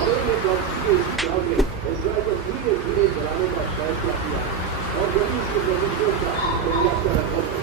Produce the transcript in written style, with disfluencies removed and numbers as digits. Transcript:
खबरों ने डॉक्टरी के इस दौर में इसराइल को धीरे धीरे जलाने का फैसला किया और जब इसके प्रभुत्व का